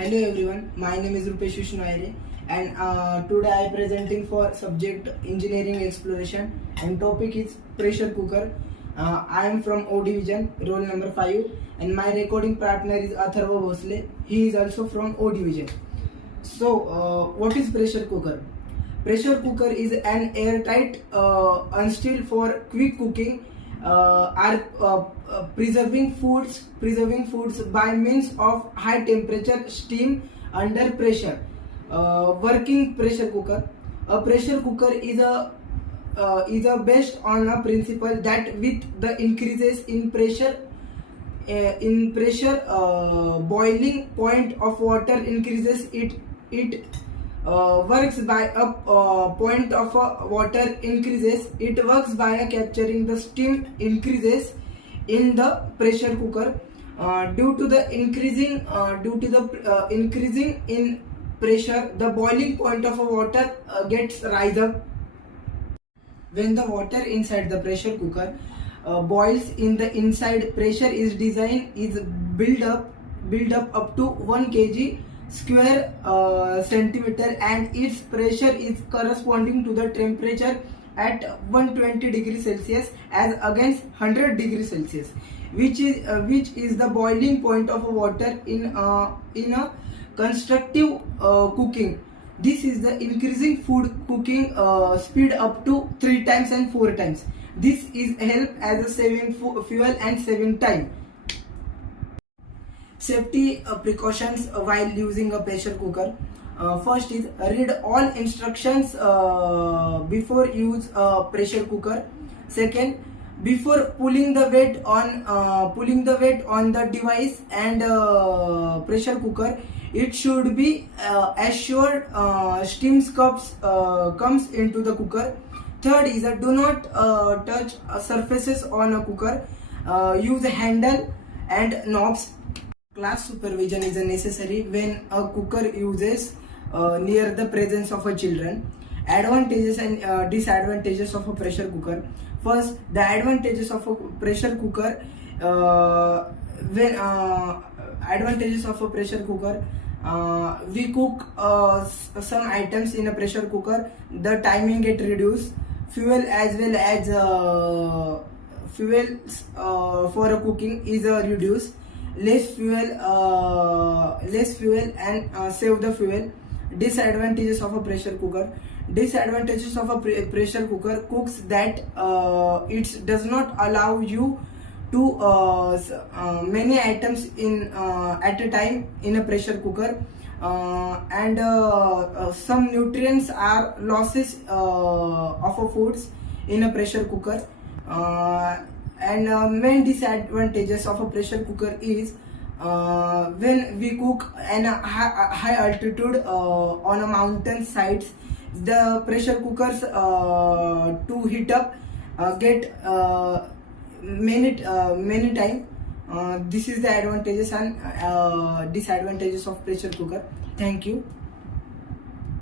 Hello everyone, my name is Rupesh Vishnoire and today I am presenting for subject engineering exploration and topic is pressure cooker. I am from O division, roll number 5 and my recording partner is Atharva Bhosle. He is also from O division. So what is pressure cooker? Pressure cooker is an airtight unstilled for quick cooking preserving foods by means of high temperature steam under pressure. Working pressure cooker. A pressure cooker is a based on a principle that with the increases in pressure boiling point of water increases it works by a point of water increases, it works by capturing the steam increases in the pressure cooker. Due to the increasing in pressure, the boiling point of water gets rise up. When the water inside the pressure cooker boils in the inside, pressure is build up to 1 kg square centimeter and its pressure is corresponding to the temperature at 120 degrees Celsius as against 100 degrees Celsius, which is the boiling point of water in a constructive cooking. This is the increasing food cooking speed up to 3 times and 4 times. This is help as a saving fuel and saving time. Safety precautions while using a pressure cooker. First is read all instructions before use a pressure cooker. Second, before pulling the weight on the device and pressure cooker, it should be assured steam comes into the cooker. Third is do not touch surfaces on a cooker. Use a handle and knobs. Class supervision is necessary when a cooker uses near the presence of a children. Advantages and disadvantages of a pressure cooker. First, the advantages of a pressure cooker. We cook some items in a pressure cooker. The timing get reduced. Fuel as well as for a cooking is reduced. Less fuel and save the fuel. Disadvantages of a pressure cooker. Disadvantages of a pressure cooker cooks that it does not allow you to many items in at a time in a pressure cooker, and some nutrients are losses of a foods in a pressure cooker. And main disadvantages of a pressure cooker is when we cook in a high altitude on a mountain sides, the pressure cookers to heat up get many time. This is the advantages and disadvantages of pressure cooker. Thank you.